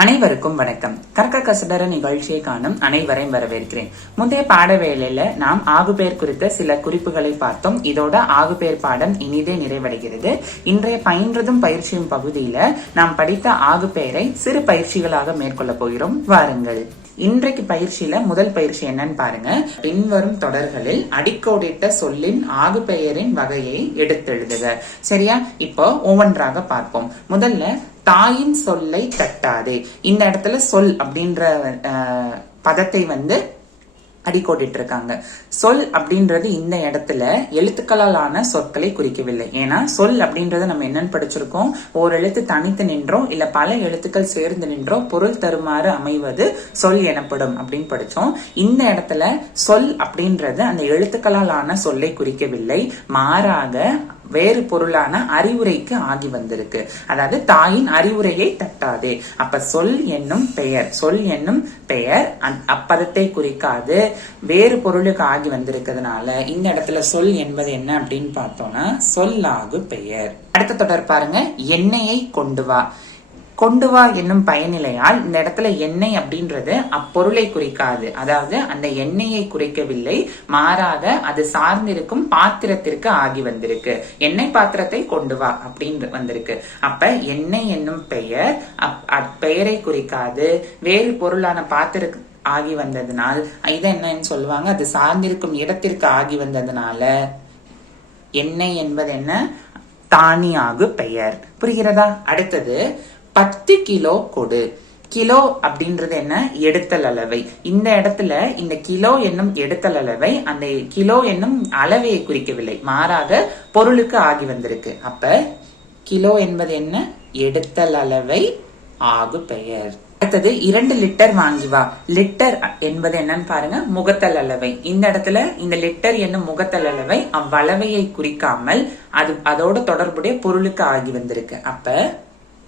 அனைவருக்கும் வணக்கம். கற்க கசடர நிகழ்ச்சியை காணும் அனைவரையும் வரவேற்கிறேன். முந்தைய பாட வேளையில நாம் ஆகுபேர் குறித்த சில குறிப்புகளை பார்த்தோம். இதோட ஆகுபேர் பாடம் இனிதே நிறைவடைகிறது. இன்றைய பயின்றதும் பயிற்சியும் பகுதியில நாம் படித்த ஆகுபெயரை சிறு பயிற்சிகளாக மேற்கொள்ள போகிறோம். வாருங்கள். இன்றைக்கு பயிற்சியில முதல் பயிற்சி என்னன்னு பாருங்க. பின்வரும் தொடர்களில் அடிக்கோடிட்ட சொல்லின் ஆகுபெயரின் வகையை எடுத்தெழுதுக. சரியா? இப்போ ஒவ்வொன்றாக பார்ப்போம். முதல்ல தாயின் சொல்லை தட்டாதே. இந்த இடத்துல சொல் அப்படின்ற பதத்தை வந்து அடிக்கோடிட்டு இருக்காங்க சொல் அப்படின்றது இந்த இடத்துல எழுத்துக்களால் ஆன சொற்களை குறிக்கவில்லை. ஏன்னா சொல் அப்படின்றத நம்ம என்னன்னு படிச்சிருக்கோம்? ஓர் எழுத்து தனித்து நின்றோம் இல்ல பல எழுத்துக்கள் சேர்ந்து நின்றோ பொருள் தருமாறு அமைவது சொல் எனப்படும் அப்படின்னு படிச்சோம். இந்த இடத்துல சொல் அப்படின்றது அந்த எழுத்துக்களால் ஆன சொல்லை குறிக்கவில்லை. மாறாக வேறு பொருளான அறிவுரைக்கு ஆகி வந்திருக்கு. அதாவது தாயின் அறிவுரையை தட்டாதே. அப்ப சொல் என்னும் பெயர் சொல் என்னும் பெயர் அப்பதத்தை குறிக்காது. வேறு பொருளுக்கு ஆகி வந்திருக்கிறதுனால இந்த இடத்துல சொல் என்பது என்ன அப்படின்னு பார்த்தோம்னா சொல்லாகு பெயர். அடுத்த தொடர் பாருங்க. எண்ணெயை கொண்டு வா. கொண்டு வா என்னும் பயனிலையால் இந்த இடத்துல எண்ணெய் அப்படின்றது அப்பொருளை குறிக்காது. அதாவது அந்த எண்ணெயை குறிக்கவில்லை. மாறாக அது சார்ந்திருக்கும் பாத்திரத்திற்கு ஆகி வந்திருக்கு. எண்ணெய் பாத்திரத்தை கொண்டு வா அப்படின்னு வந்திருக்கு. அப்ப எண்ணெய் என்னும் பெயர் அப்- அப்பெயரை குறிக்காது. வேறு பொருளான பாத்திரக்கு ஆகி வந்ததுனால் இதை என்னன்னு சொல்லுவாங்க? அது சார்ந்திருக்கும் இடத்திற்கு ஆகி வந்ததுனால. எண்ணெய் என்பது என்ன? தானியாகு பெயர். புரிகிறதா? அடுத்தது பத்து கிலோ கொடு. கிலோ அப்படின்றது என்ன? எடுத்தல் அளவை. இந்த இடத்துல இந்த கிலோ என்னும் எடுத்தல் அளவை அந்த கிலோ என்னும் அளவையை குறிக்கவில்லை. மாறாக பொருளுக்கு ஆகி வந்திருக்கு. அப்ப கிலோ என்பது என்ன? எடுத்தல் அளவை ஆகு பெயர். அடுத்தது இரண்டு லிட்டர் வாங்கி வா. லிட்டர் என்பது என்னன்னு பாருங்க முகத்தல் அளவை. இந்த இடத்துல இந்த லிட்டர் என்னும் முகத்தல் அளவை அவ்வளவையை குறிக்காமல் அது அதோட தொடர்புடைய பொருளுக்கு ஆகி வந்திருக்கு. அப்ப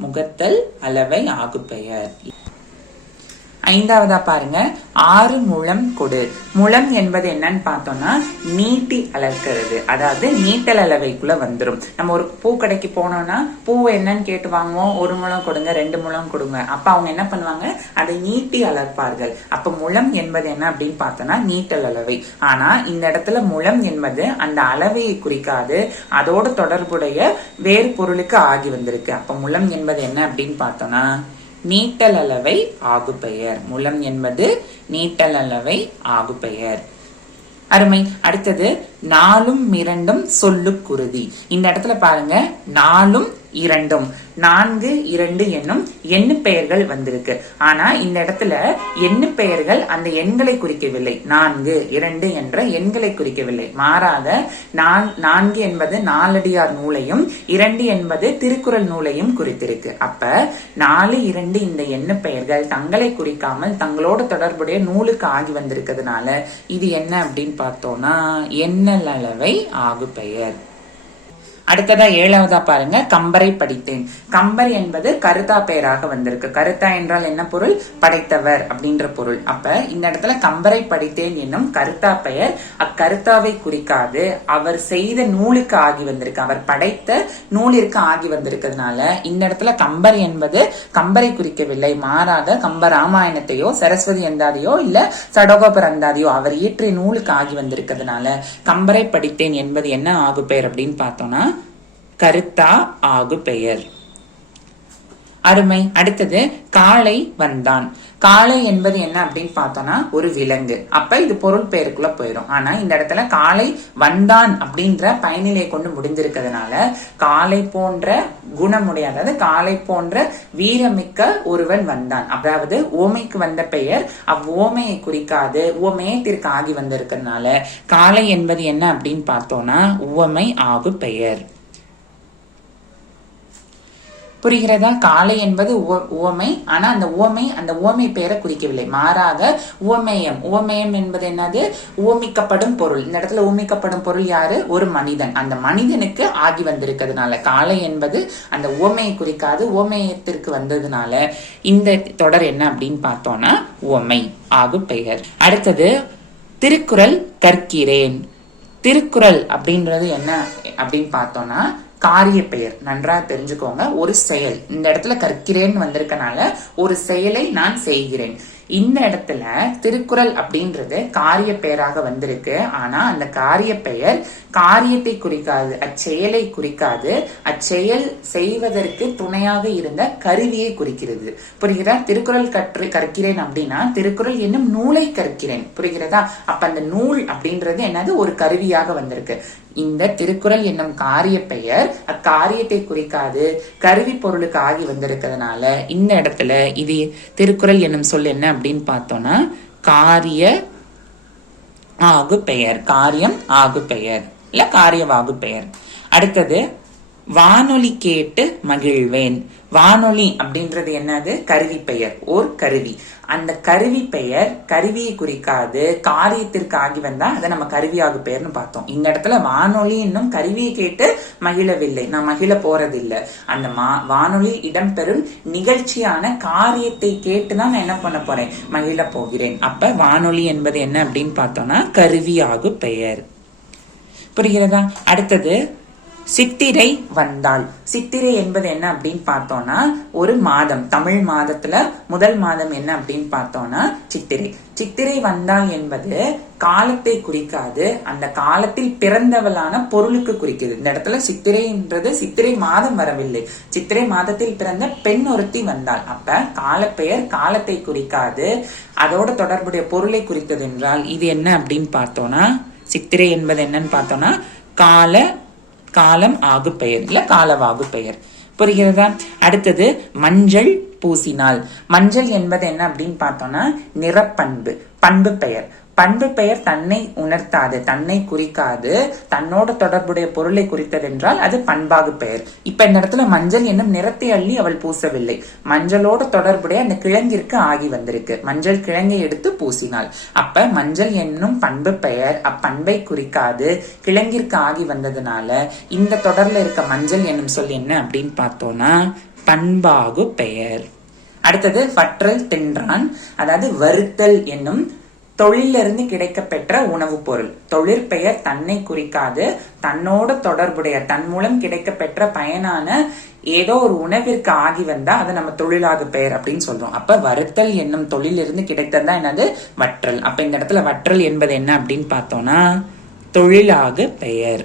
முகத்தல் அளவை ஆகுப்பெயர். ஐந்தாவதா பாருங்க. ஆறு முழம் கொடு. முழம் என்பது என்னன்னு பார்த்தோம்னா நீட்டி அளக்கிறது அதாவது நீட்டல் அளவைக்குள்ள வந்துடும் நம்ம ஒரு பூக்கடைக்கு போனோம்னா பூ என்னன்னு கேட்டு வாங்குவோம். ஒரு முழம் கொடுங்க ரெண்டு முழம் கொடுங்க. அப்ப அவங்க என்ன பண்ணுவாங்க? அதை நீட்டி அளப்பார்கள் அப்ப முழம் என்பது என்ன அப்படின்னு பார்த்தோம்னா நீட்டல் அளவை. ஆனா இந்த இடத்துல முழம் என்பது அந்த அளவையை குறிக்காது. அதோட தொடர்புடைய வேறு பொருளுக்கு ஆகி வந்திருக்கு. அப்ப முழம் என்பது என்ன அப்படின்னு பார்த்தோம்னா நீட்டல் அளவை ஆகு பெயர் முலம் என்பது நீட்டல் அளவை ஆகு பெயர் அருமை. அடுத்தது நாலும் இரண்டும் சொல்லுக்குருதி. இந்த இடத்துல பாருங்க நாலும் இரண்டும். நான்கு இரண்டு என்னும் எண்ணு பெயர்கள் வந்திருக்கு. ஆனா இந்த இடத்துல எண்ணு பெயர்கள் அந்த எண்களை குறிக்கவில்லை. நான்கு இரண்டு என்ற எண்களை குறிக்கவில்லை. மாறாக நான் நான்கு என்பது நாலடியார் நூலையும் இரண்டு என்பது திருக்குறள் நூலையும் குறித்திருக்கு. அப்ப நாலு இரண்டு இந்த எண்ணு பெயர்கள் தங்களை குறிக்காமல் தங்களோட தொடர்புடைய நூலுக்கு ஆகி வந்திருக்கிறதுனால இது என்ன அப்படின்னு பார்த்தோம்னா எண்ணல் அளவை ஆகு பெயர் அடுத்ததா ஏழாவதா பாருங்க கம்பரை படித்தேன். கம்பர் என்பது கருத்தா பெயராக வந்திருக்கு. கருத்தா என்றால் என்ன பொருள்? படைத்தவர் அப்படின்ற பொருள். அப்ப இந்த இடத்துல கம்பரை படித்தேன் என்னும் கருத்தா பெயர் அக்கருத்தாவை குறிக்காது. அவர் செய்த நூலுக்கு ஆகி வந்திருக்கு. அவர் படைத்த நூலிற்கு ஆகி வந்திருக்கிறதுனால இந்த இடத்துல கம்பர் என்பது கம்பரை குறிக்கவில்லை. மாறாக கம்ப ராமாயணத்தையோ சரஸ்வதி அந்தாதியோ இல்ல சடகோபர் அந்தாதியோ அவர் இயற்றிய நூலுக்கு ஆகி வந்திருக்கிறதுனால கம்பரை படித்தேன் என்பது என்ன ஆகு பெயர் அப்படின்னு பார்த்தோம்னா கருத்தா ஆகு பெயர். அருமை. அடுத்தது காளை வந்தான். காளை என்பது என்ன அப்படின்னு பார்த்தோம்னா ஒரு விலங்கு. அப்ப இது பொருள் பெயருக்குள்ள போயிடும் ஆனா இந்த இடத்துல காளை வந்தான் அப்படின்ற பயனிலை கொண்டு முடிந்திருக்கிறதுனால காளை போன்ற குணமுடைய அதாவது காளை போன்ற வீரமிக்க ஒருவன் வந்தான். அதாவது ஓமைக்கு வந்த பெயர் அவ்வோமையை குறிக்காது உவமேயத்திற்கு ஆகி வந்திருக்கிறதுனால காளை என்பது என்ன அப்படின்னு பார்த்தோம்னா உவமை ஆகு பெயர். புரிகிறதா? காளை என்பது உவ- உவமை. ஆனா அந்த உவமை அந்த உவமை பெயரை குறிக்கவில்லை. மாறாக உவமேயம். உவமேயம் என்பது என்னது? உவமிக்கப்படும் பொருள். இந்த இடத்துல உவமிக்கப்படும் பொருள் யாரு? ஒரு மனிதன். அந்த மனிதனுக்கு ஆகி வந்திருக்கிறதுனால காளை என்பது அந்த உவமையை குறிக்காது உவமேயத்திற்கு வந்ததுனால இந்த தொடர் என்ன அப்படின்னு பார்த்தோம்னா உவமை ஆகு பெயர் அடுத்தது திருக்குறள் கற்கிறேன். திருக்குறள் அப்படின்றது என்ன அப்படின்னு பார்த்தோம்னா காரிய பெயர் நன்றா தெரிஞ்சுக்கோங்க. ஒரு செயல். இந்த இடத்துல கற்கிறேன்னு வந்திருக்கனால ஒரு செயலை நான் செய்கிறேன். இந்த இடத்துல திருக்குறள் அப்படின்றது காரிய பெயராக வந்திருக்கு. ஆனா அந்த காரிய பெயர் காரியத்தை குறிக்காது அச்செயலை குறிக்காது. அச்செயல் செய்வதற்கு துணையாக இருந்த கருவியை குறிக்கிறது. புரிகிறதா? திருக்குறள் கற்று கற்கிறேன் அப்படின்னா திருக்குறள் என்னும் நூலை கற்கிறேன். புரிகிறதா? அப்ப அந்த நூல் அப்படின்றது என்னது? ஒரு கருவியாக வந்திருக்கு. இந்த திருக்குறள் என்னும் காரிய பெயர் அக்காரியத்தை குறிக்காது கருவி பொருளுக்கு ஆகி வந்திருக்கிறதுனால இந்த இடத்துல இது திருக்குறள் என்னும் சொல் என்ன அப்படின்னு பார்த்தோம்னா காரிய ஆகு பெயர் காரியம் ஆகு பெயர் இல்ல காரியவாகு பெயர் அடுத்தது வானொலி கேட்டு மகிழ்வேன். வானொலி அப்படின்றது என்னது? கருவி பெயர். ஓர் கருவி. அந்த கருவி பெயர் கருவியை குறிக்காது காரியத்திற்கு ஆகி வந்தா அதை நம்ம கருவியாகு பெயர்னு பார்த்தோம். இந்த இடத்துல வானொலி இன்னும் கருவியை கேட்டு மகிழவில்லை. நான் மகிழ போறதில்லை. அந்த மா வானொலி இடம்பெறும் நிகழ்ச்சியான காரியத்தை கேட்டு தான் நான் என்ன பண்ண போறேன்? மகிழ போகிறேன். அப்ப வானொலி என்பது என்ன அப்படின்னு பார்த்தோம்னா கருவியாகு பெயர். புரிகிறதா? அடுத்தது சித்திரை வந்தாள். சித்திரை என்பது என்ன அப்படின்னு பார்த்தோம்னா ஒரு மாதம். தமிழ் மாதத்துல முதல் மாதம் என்ன அப்படின்னு பார்த்தோம்னா சித்திரை. சித்திரை வந்தாள் என்பது காலத்தை குறிக்காது. அந்த காலத்தில் பிறந்தவளான பொருளுக்கு குறிக்குது. இந்த இடத்துல சித்திரைன்றது சித்திரை மாதம் வரவில்லை. சித்திரை மாதத்தில் பிறந்த பெண் ஒருத்தி வந்தாள். அப்ப காலப்பெயர் காலத்தை குறிக்காது. அதோட தொடர்புடைய பொருளை குறித்தது என்றால் இது என்ன அப்படின்னு பார்த்தோம்னா சித்திரை என்பது என்னன்னு பார்த்தோம்னா கால காலம் ஆகு பெயர் இல்ல காலவாகு பெயர் புரிகிறதா? அடுத்தது மஞ்சள் பூசினால். மஞ்சள் என்பது என்ன அப்படின்னு பார்த்தோம்னா நிறப்பண்பு பண்பு பெயர் பண்பு பெயர் தன்னை உணர்த்தாது தன்னை குறிக்காது தன்னோட தொடர்புடைய பொருளை குறித்ததென்றால் அது பண்பாகு பெயர். இப்ப இந்த இடத்துல மஞ்சள் என்னும் நிறத்தை அள்ளி அவள் பூசவில்லை. மஞ்சளோட தொடர்புடைய அந்த கிழங்கிற்கு ஆகி வந்திருக்கு. மஞ்சள் கிழங்கை எடுத்து பூசினாள். அப்ப மஞ்சள் என்னும் பண்பு பெயர் அப்பண்பை குறிக்காது கிழங்கிற்கு ஆகி வந்ததுனால இந்த தொடர்ல இருக்க மஞ்சள் என்னும் சொல் என்ன அப்படின்னு பார்த்தோம்னா பண்பாகு பெயர். அடுத்தது வற்றல் தின்றான் அதாவது வருத்தல் என்னும் தொழிலிருந்து கிடைக்கப்பெற்ற உணவுப் பொருள். தொழிற்பெயர் தன்னை குறிக்காது தன்னோட தொடர்புடைய தன் மூலம் கிடைக்கப்பெற்ற பயனான ஏதோ ஒரு உணவிற்கு ஆகி வந்தா அதை நம்ம தொழிலாக பெயர் அப்படின்னு சொல்றோம். அப்ப வருத்தல் என்னும் தொழிலிருந்து கிடைத்ததுதான் என்னது? வற்றல். அப்ப இந்த இடத்துல வற்றல் என்பது என்ன அப்படின்னு பார்த்தோம்னா தொழிலாக பெயர்.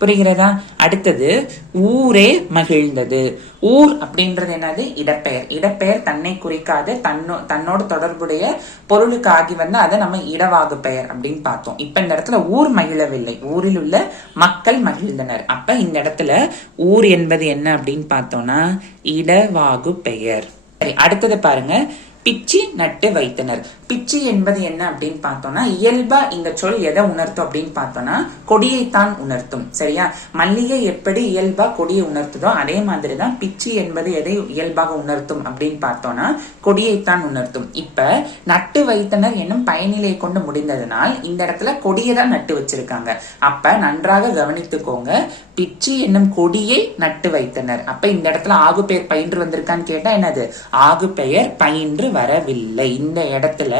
புரிகிறதா? அடுத்தது ஊரே மகிழ்ந்தது. ஊர் அப்படின்றது என்னது? இடப்பெயர். இடப்பெயர் தன்னை குறிக்காது தன்னோ தன்னோட தொடர்புடைய பொருளுக்கு ஆகி வந்து அதை நம்ம இடவாகு பெயர் அப்படின்னு பார்த்தோம். இப்ப இந்த இடத்துல ஊர் மகிழவில்லை. ஊரில் உள்ள மக்கள் மகிழ்ந்தனர். அப்ப இந்த இடத்துல ஊர் என்பது என்ன அப்படின்னு பார்த்தோம்னா இடவாகு பெயர் சரி அடுத்தது பாருங்க. பிச்சி நட்டு வைத்தனர். பிச்சி என்பது என்ன அப்படின்னு பார்த்தோம்னா இயல்பா இந்த சொல் எதை உணர்த்தும் அப்படின்னு பார்த்தோம்னா கொடியைத்தான் உணர்த்தும். சரியா? மல்லிகை எப்படி இயல்பா கொடியை உணர்த்துதோ அதே மாதிரிதான் பிச்சி என்பது எதை இயல்பாக உணர்த்தும் அப்படின்னு பார்த்தோம்னா கொடியைத்தான் உணர்த்தும். இப்ப நட்டு வைத்தனர் என்னும் பயனிலை கொண்டு முடிந்ததனால் இந்த இடத்துல கொடியை தான் நட்டு வச்சிருக்காங்க. அப்ப நன்றாக கவனித்துக்கோங்க பிச்சி என்னும் கொடியை நட்டு வைத்தனர். அப்ப இந்த இடத்துல ஆகு பெயர் பயின்று வந்திருக்கான்னு கேட்டா என்னது? ஆகு பெயர் பயின்று வரவில்லை. இந்த இடத்துல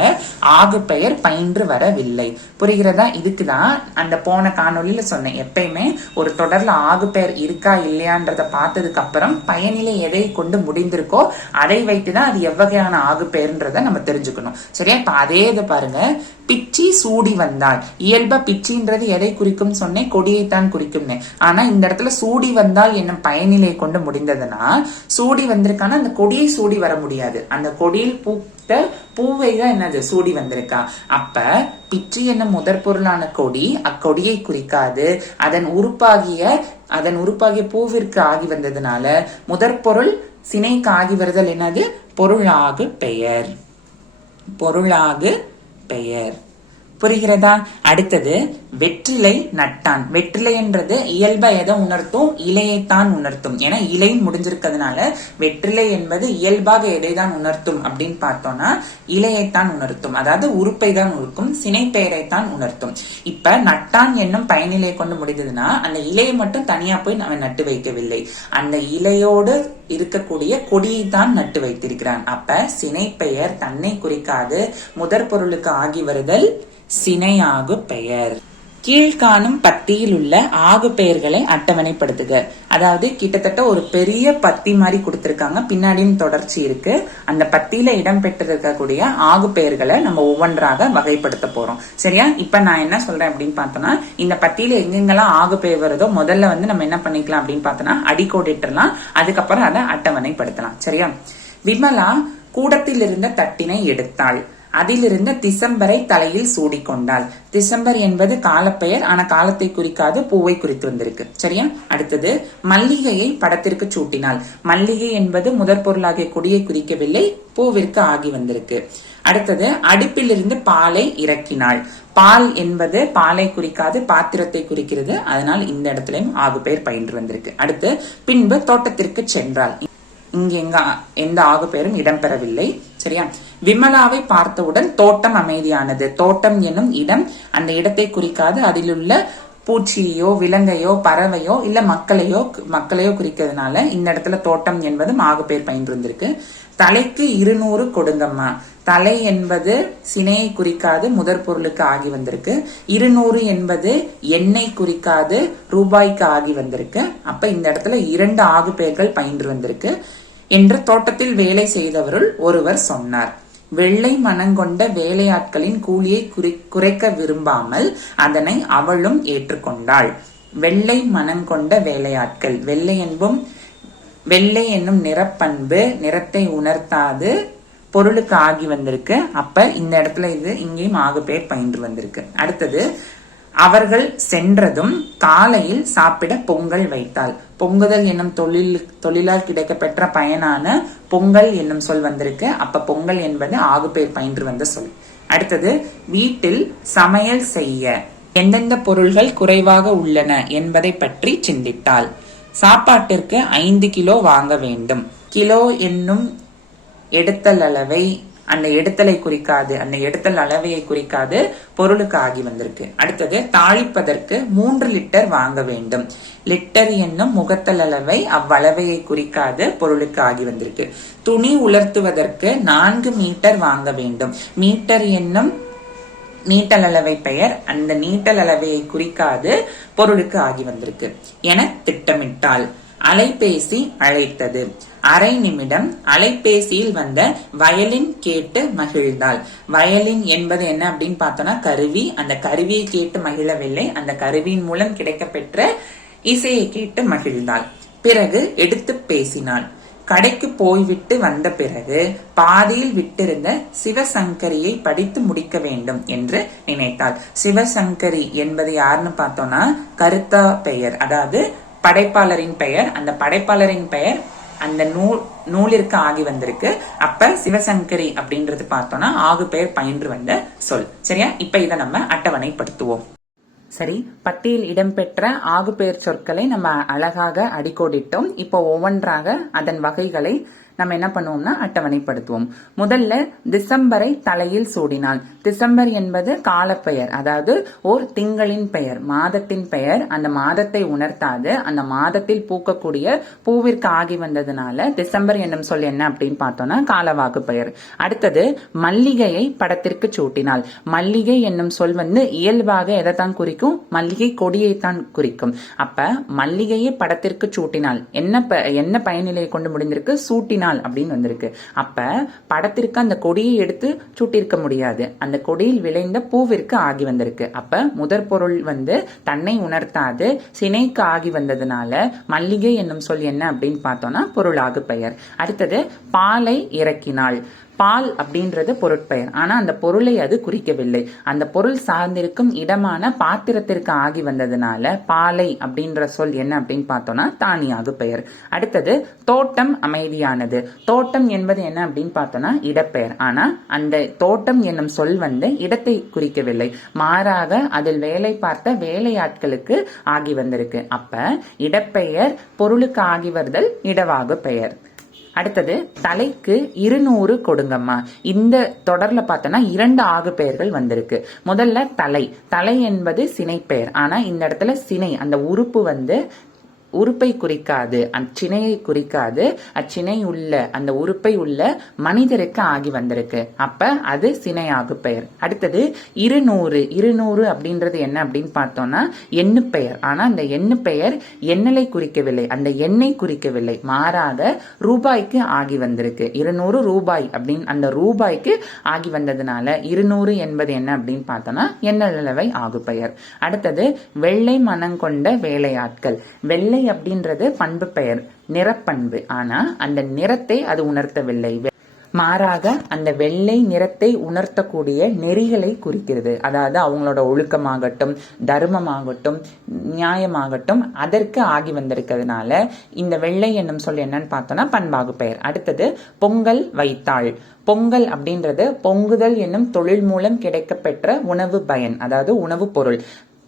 ஆகு பெயர் பயின்று வரவில்லை. புரிகிறதா? இதுக்குதான் அந்த போன காணொலியில சொன்னேன். எப்பயுமே ஒரு தொடர்ல ஆகு பெயர் இருக்கா இல்லையான்றத பார்த்ததுக்கு அப்புறம் பயனிலை எதை கொண்டு முடிந்திருக்கோ அதை வைத்துதான் அது எவ்வகையான ஆகு பெயர்ன்றத நம்ம தெரிஞ்சுக்கணும். சரியா? இப்ப அதே இது பாருங்க. பிச்சி சூடி வந்தாள் இயல்பா பிச்சின்றது எதை குறிக்கும் சொன்னேன்? கொடியைத்தான் குறிக்கும்னு. ஆனா இந்த இடத்துல சூடி வந்தால் என்னும் பயனிலை கொண்டு முடிந்ததுன்னா சூடி வந்திருக்கானா அந்த கொடியை சூடி வர முடியாது. அந்த கொடியில் பூத்த பூவை தான் என்னது? சூடி வந்திருக்கா. அப்ப பிச்சு என்னும் முதற் பொருளான கொடி அக்கொடியை குறிக்காது. அதன் உறுப்பாகிய அதன் உறுப்பாகிய பூவிற்கு ஆகி வந்ததுனால முதற் பொருள் சினைக்கு ஆகி வருதல் என்னது? பொருளாகு பெயர். பொருளாகு பெயர். புரிகிறதா? அடுத்தது வெற்றிலை நட்டான். வெற்றிலை என்றது இயல்பை எதை உணர்த்தும்? இலையைத்தான் உணர்த்தும். ஏன்னா இலை முடிஞ்சிருக்கிறதுனால வெற்றிலை என்பது இயல்பாக எதை தான் உணர்த்தும் அப்படின்னு பார்த்தோம்னா இலையைத்தான் உணர்த்தும். அதாவது உறுப்பை தான் உருக்கும் சினைப்பெயரைத்தான் உணர்த்தும். இப்ப நட்டான் என்னும் பயனிலை கொண்டு முடிந்ததுன்னா அந்த இலையை மட்டும் தனியா போய் அவன் நட்டு வைக்கவில்லை. அந்த இலையோடு இருக்கக்கூடிய கொடியை தான் நட்டு வைத்திருக்கிறான். அப்ப சினைப்பெயர் தன்னை குறிக்காது முதற் பொருளுக்கு ஆகி வருதல் சினையாகு பெயர். கீழ்காணும் பத்தியில் உள்ள ஆகு பெயர்களை அட்டவணைப்படுத்துக. அதாவது கிட்டத்தட்ட ஒரு பெரிய பத்தி மாதிரி கொடுத்துருக்காங்க. பின்னாடியும் தொடர்ச்சி இருக்கு. அந்த பத்தியில இடம்பெற்றிருக்கக்கூடிய ஆகு பெயர்களை நம்ம ஒவ்வொன்றாக வகைப்படுத்த போறோம். சரியா? இப்ப நான் என்ன சொல்றேன் அப்படின்னு பார்த்தோம்னா இந்த பத்தியில எங்கெங்கெல்லாம் ஆகு பெயர் வருதோ முதல்ல வந்து நம்ம என்ன பண்ணிக்கலாம் அப்படின்னு பார்த்தோம்னா அடிக்கோடிட்டுலாம் அதுக்கப்புறம் அதை அட்டவணைப்படுத்தலாம். சரியா? விமலா கூடத்தில் இருந்த தட்டினை எடுத்தாள். அதிலிருந்து திசம்பரை தலையில் சூடிக்கொண்டாள். திசம்பர் என்பது காலப்பெயர் ஆனா காலத்தை குறிக்காது பூவை குறித்து வந்திருக்கு. சரியா? அடுத்தது மல்லிகையை படத்திற்கு சூட்டினாள். மல்லிகை என்பது முதற் பொருளாகிய கொடியை குறிக்கவில்லை பூவிற்கு ஆகி வந்திருக்கு. அடுத்தது அடுப்பிலிருந்து பாலை இறக்கினாள். பால் என்பது பாலை குறிக்காது பாத்திரத்தை குறிக்கிறது அதனால் இந்த இடத்துலயும் ஆகு பெயர் பயின்று வந்திருக்கு. அடுத்து பின்பு தோட்டத்திற்கு சென்றாள். இங்க எங்க எந்த ஆகு பெயரும் இடம்பெறவில்லை. சரியா? விமலாவை பார்த்தவுடன் தோட்டம் அமைதியானது. தோட்டம் என்னும் இடம் அந்த இடத்தை குறிக்காது. அதிலுள்ள பூச்சியோ விலங்கையோ பறவையோ இல்ல மக்களையோ மக்களையோ குறிக்கிறதுனால இந்த இடத்துல தோட்டம் என்பது ஆகு பயின்றிருந்திருக்கு. தலைக்கு இருநூறு கொடுங்கம்மா. தலை என்பது சினையை குறிக்காது முதற் பொருளுக்கு ஆகி வந்திருக்கு. இருநூறு என்பது எண்ணெய் குறிக்காது ரூபாய்க்கு ஆகி வந்திருக்கு. அப்ப இந்த இடத்துல இரண்டு ஆகு பெயர்கள் பயின்று வந்திருக்கு. என்று தோட்டத்தில் வேலை செய்தவருள் ஒருவர் சொன்னார். வெள்ளை மனங்கொண்ட வேலையாட்களின் கூலியை குறைக்க விரும்பாமல் அதனை அவளும் ஏற்றுக்கொண்டாள். வெள்ளை மனங்கொண்ட வேலையாட்கள் வெள்ளை என்பும் வெள்ளை என்னும் நிறப்பண்பு நிறத்தை உணர்த்தாது பொருளுக்கு ஆகி வந்திருக்கு. அப்ப இந்த இடத்துல இது இங்கேயும் ஆகு பேர் பயின்று வந்திருக்கு. அடுத்தது அவர்கள் சென்றதும் காலையில் சாப்பிட பொங்கல் வைத்தாள். பொங்குதல் என்னும் தொழில் தொழிலால் கிடைக்கப்பெற்ற பயனான பொங்கல் என்னும் சொல் வந்திருக்கு. அப்ப பொங்கல் என்பது ஆகு பேர் பயின்று வந்த சொல். அடுத்தது வீட்டில் சமையல் செய்ய எந்தெந்த பொருள்கள் குறைவாக உள்ளன என்பதை பற்றி சிந்தித்தாள். சாப்பாட்டிற்கு ஐந்து கிலோ வாங்க வேண்டும். கிலோ என்னும் எடுத்தல் அளவை அந்த எடுத்தலை குறிக்காது அந்த எடுத்தல் அளவையை குறிக்காது பொருளுக்கு ஆகி வந்திருக்கு. அடுத்தது தாளிப்பதற்கு மூன்று லிட்டர் வாங்க வேண்டும். லிட்டர் என்னும் முகத்தல் அளவை அவ்வளவையை குறிக்காது பொருளுக்கு ஆகி வந்திருக்கு. துணி உலர்த்துவதற்கு நான்கு மீட்டர் வாங்க வேண்டும். மீட்டர் என்னும் நீட்டல் அளவை பெயர் அந்த நீட்டல் அளவையை குறிக்காது பொருளுக்கு ஆகி வந்திருக்கு. என திட்டமிட்டாள். அலைபேசி அழைத்தது. அரை நிமிடம் அலைபேசியில் வந்த வயலின் கேட்டு மகிழ்ந்தாள். வயலின் என்பது என்ன அப்படின்னு பார்த்தோம்னா கருவி. அந்த கருவியை கேட்டு மகிழவில்லை. அந்த கருவியின் மூலம் கிடைக்கப்பெற்ற இசையை கேட்டு மகிழ்ந்தாள். பிறகு எடுத்து பேசினாள். கடைக்கு போய்விட்டு வந்த பிறகு பாதியில் விட்டிருந்த சிவசங்கரியை படித்து முடிக்க வேண்டும் என்று நினைத்தாள். சிவசங்கரி என்பது யாருன்னு பார்த்தோம்னா கருத்தா பெயர். அதாவது படைப்பாளரின் பெயர் அந்த படைப்பாளரின் பெயர் அந்த நூல் நூலிற்கு ஆகி வந்திருக்கு. அப்ப சிவசங்கரி அப்படின்றது பார்த்தோம்னா ஆகு பெயர் பயின்று வந்த சொல். சரியா? இப்ப இதை நம்ம அட்டவணைப்படுத்துவோம். சரி பட்டியல் இடம்பெற்ற ஆகு பெயர் சொற்களை நம்ம அழகாக அடிக்கோடிட்டோம். இப்போ ஒவ்வொன்றாக அதன் வகைகளை நம்ம என்ன பண்ணுவோம்னா அட்டவணைப்படுத்துவோம். முதல்ல டிசம்பரை தலையில் சூடினாள் டிசம்பர் என்பது காலப்பெயர் அதாவது ஓர் திங்களின் பெயர் மாதத்தின் பெயர். அந்த மாதத்தை உணர்த்தாது. அந்த மாதத்தில் பூக்கக்கூடிய பூவிற்கு ஆகி வந்ததுனால டிசம்பர் என்னும் சொல் என்ன அப்படின்னு பார்த்தோம்னா காலவாக்கு பெயர். அடுத்தது மல்லிகையை படத்திற்கு சூட்டினாள் மல்லிகை என்னும் சொல் வந்து இயல்பாக எதை தான் குறிக்கும்? மல்லிகை கொடியை தான் குறிக்கும். அப்ப மல்லிகையை படத்திற்கு சூட்டினால் என்ன என்ன பயனிலையை கொண்டு முடிந்திருக்கு? சூட்டினாள் நாள் அப்படின்னு வந்திருக்கு. அப்ப படத்திற்கு அந்த கொடியை எடுத்து சூட்டிருக்க முடியாது. அந்த கொடியில் விளைந்த பூவிற்கு ஆகி வந்திருக்கு. அப்ப முதற் பொருள் வந்து தன்னை உணர்த்தாது சினைக்கு ஆகி வந்ததுனால மல்லிகை என்னும் சொல் என்ன அப்படின்னு பார்த்தோம்னா பொருளாகு பெயர். அடுத்தது பாலை இறக்கினாள். பால் அப்படின்றது பொருட்பெயர். ஆனா அந்த பொருளை அது குறிக்கவில்லை. அந்த பொருள் சார்ந்திருக்கும் இடமான பாத்திரத்திற்கு ஆகி வந்ததுனால பாலை அப்படின்ற சொல் என்ன அப்படின்னு பார்த்தோம்னா தானியாக பெயர். அடுத்தது தோட்டம் அமைதியானது. தோட்டம் என்பது என்ன அப்படின்னு பார்த்தோம்னா இடப்பெயர். ஆனா அந்த தோட்டம் என்னும் சொல் வந்து இடத்தை குறிக்கவில்லை. மாறாக அதில் வேலை பார்த்த வேலையாட்களுக்கு ஆகி வந்திருக்கு. அப்ப இடப்பெயர் பொருளுக்கு ஆகி வருதல் இடவாகு பெயர். அடுத்தது தலைக்கு இருநூறு கொடுங்கம்மா. இந்த தொடர்ல பார்த்தோன்னா இரண்டு ஆகு பெயர்கள் வந்திருக்கு. முதல்ல தலை. தலை என்பது சினை பெயர் ஆனா இந்த இடத்துல சினை அந்த உறுப்பு வந்து உறுப்பை குறிக்காது அச்சினையை குறிக்காது. அச்சினை உள்ள அந்த உறுப்பை உள்ள மனிதருக்கு ஆகி வந்திருக்கு. அப்ப அது சினையாகு பெயர். அடுத்தது இருநூறு. இருநூறு அப்படின்றது என்ன அப்படின்னு பார்த்தோம்னா எண்ணு பெயர். ஆனா அந்த எண்ணு பெயர் எண்ணலை குறிக்கவில்லை. அந்த எண்ணெய் குறிக்கவில்லை. மாறாக ரூபாய்க்கு ஆகி வந்திருக்கு. இருநூறு ரூபாய் அப்படின்னு அந்த ரூபாய்க்கு ஆகி வந்ததுனால இருநூறு என்பது என்ன அப்படின்னு பார்த்தோம்னா எண்ணளவை ஆகு பெயர். அடுத்தது வெள்ளை மனங்கொண்ட வேலையாட்கள். வெள்ளை வெள்ளை அப்படின்றது பண்பு பெயர் நிறப்பண்பு. ஆனா அந்த நிறத்தை அது உணர்த்தவில்லை. மாறாக அந்த வெள்ளை நிறத்தை உணர்த்தக்கூடிய நெறிகளை குறிக்கிறது. அதாவது அவங்களோட ஒழுக்கமாகட்டும் தர்மமாகட்டும் நியாயமாகட்டும் அதற்கு ஆகி வந்திருக்கிறதுனால இந்த வெள்ளை என்னும் சொல் என்னன்னு பார்த்தோம்னா பண்பாகு பெயர். அடுத்தது பொங்கல் வைத்தாள். பொங்கல் அப்படின்றது பொங்குதல் என்னும் தொழில் மூலம் கிடைக்கப்பெற்ற உணவு பயன் அதாவது உணவு பொருள்.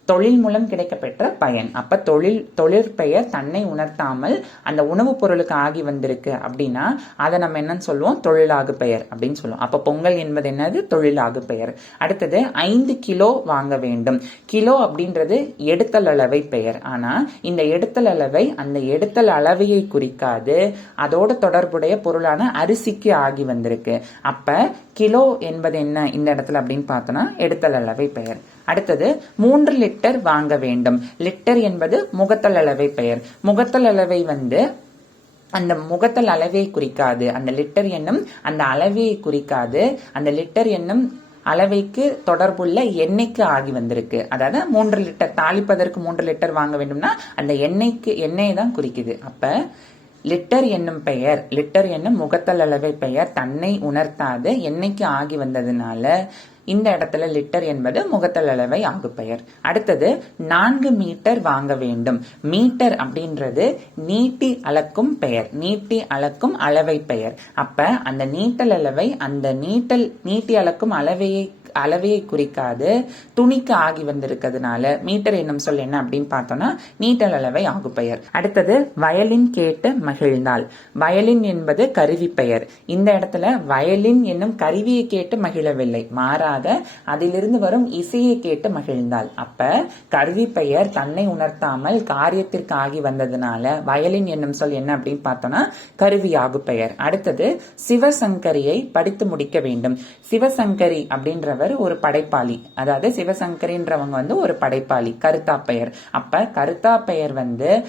தொழில் மூலம் கிடைக்கப்பெற்ற பயன். அப்ப தொழில் தொழிற்பெயர் தன்னை உணர்த்தாமல் அந்த உணவுப் பொருளுக்கு ஆகி வந்திருக்கு அப்படின்னா அதை நம்ம என்னன்னு சொல்லுவோம்? தொழிலாகு பெயர் அப்படின்னு சொல்லுவோம். அப்ப பொங்கல் என்பது என்னது? தொழிலாகு பெயர். அடுத்தது ஐந்து கிலோ வாங்க வேண்டும். கிலோ அப்படின்றது எடுத்தல் அளவை பெயர். ஆனா இந்த எடுத்தல் அளவை அந்த எடுத்தல் அளவையை குறிக்காது. அதோட தொடர்புடைய பொருளான அரிசிக்கு ஆகி வந்திருக்கு. அப்ப கிலோ என்பது என்ன இந்த இடத்துல அப்படின்னு பார்த்தோம்னா எடுத்தல் அளவை பெயர். அடுத்தது மூன்று லிட்டர் வாங்க வேண்டும். லிட்டர் என்பது முகத்தல் அளவை பெயர். முகத்தல் அளவை வந்து அந்த முகத்தல் அளவை குறிக்காது. அந்த லிட்டர் என்னும் அந்த அளவையை குறிக்காது. அந்த லிட்டர் என்னும் அளவைக்கு தொடர்புள்ள எண்ணெய்க்கு ஆகி வந்திருக்கு. அதாவது மூன்று லிட்டர் தாளிப்பதற்கு மூன்று லிட்டர் வாங்க வேண்டும்னா அந்த எண்ணெய்க்கு எண்ணெயை தான் குறிக்குது. அப்ப லிட்டர் என்னும் பெயர் லிட்டர் என்னும் முகத்தல் அளவை பெயர் தன்னை உணர்த்தாது. என்னைக்கு ஆகி வந்ததுனால இந்த இடத்துல லிட்டர் என்பது முகத்தல் அளவை ஆகு பெயர் அடுத்தது நான்கு மீட்டர் வாங்க வேண்டும். மீட்டர் அப்படின்றது நீட்டி அளக்கும் பெயர். நீட்டி அளக்கும் அளவை பெயர். அப்ப அந்த நீட்டல் அளவை அந்த நீட்டல் நீட்டி அளக்கும் அளவையை அளவே குறிக்காது துணிக்கு ஆகி வந்திருக்கிறதுனால மீட்டர் என்னும் சொல் என்ன அப்படின்னு பார்த்தோம்னா நீட்டல் அளவை ஆகு பெயர் அடுத்தது வயலின் கேட்டு மகிழ்ந்தாள் வயலின் என்பது கருவி பெயர் இந்த இடத்துல வயலின் என்னும் கருவியை கேட்டு மகிழவில்லை. மாறாக அதிலிருந்து வரும் இசையை கேட்டு மகிழ்ந்தாள் அப்ப கருவி பெயர் தன்னை உணர்த்தாமல் காரியத்திற்கு ஆகி வந்ததுனால வயலின் என்னும் சொல் என்ன அப்படின்னு பார்த்தோம்னா கருவி ஆகு பெயர் அடுத்தது சிவசங்கரியை படித்து முடிக்க வேண்டும். சிவசங்கரி அப்படின்றவர் ஒரு படைப்பாளி. அதாவது சிவசங்கரின்றவங்க வந்து ஒரு படைப்பாளி கருத்தா பெயர். அப்ப கருத்தா பெயர் வந்து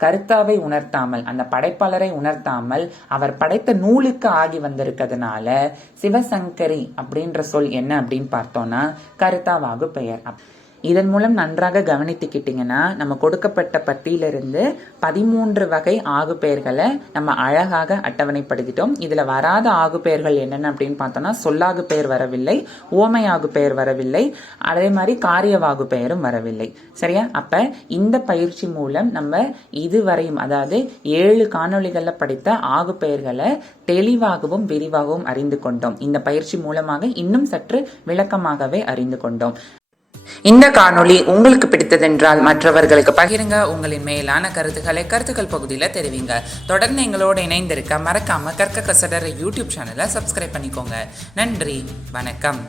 கருத்தாவை உணர்த்தாமல் அந்த படைப்பாளரை உணர்த்தாமல் அவர் படைத்த நூலுக்கு ஆகி வந்திருக்கிறதுனால சிவசங்கரி அப்படின்ற சொல் என்ன அப்படின்னு பார்த்தோம்னா கருத்தாவாகு பெயர். அப்- இதன் மூலம் நன்றாக கவனித்துக்கிட்டீங்கன்னா நம்ம கொடுக்கப்பட்ட பட்டியலிருந்து பதிமூன்று வகை ஆகு பெயர்களை நம்ம அழகாக அட்டவணைப்படுத்திட்டோம். இதுல வராத ஆகு பெயர்கள் என்னென்ன அப்படின்னு பார்த்தோம்னா சொல்லாகு பெயர் வரவில்லை ஓமையாகு பெயர் வரவில்லை அதே மாதிரி காரியவாகு பெயரும் வரவில்லை. சரியா? அப்ப இந்த பயிற்சி மூலம் நம்ம இதுவரையும் அதாவது ஏழு காணொளிகளில் படித்த ஆகு பெயர்களை தெளிவாகவும் விரிவாகவும் அறிந்து கொண்டோம். இந்த பயிற்சி மூலமாக இன்னும் சற்று விளக்கமாகவே அறிந்து கொண்டோம். இந்த காணொளி உங்களுக்கு பிடித்ததென்றால் மற்றவர்களுக்கு பகிருங்க. உங்களின் மேலான கருத்துக்களை கருத்துக்கள் பகுதியில் தெரிவிங்க. தொடர்ந்து எங்களோடு இணைந்திருக்க மறக்காம கற்க கசடர யூடியூப் சேனலை சப்ஸ்கிரைப் பண்ணிக்கோங்க. நன்றி. வணக்கம்.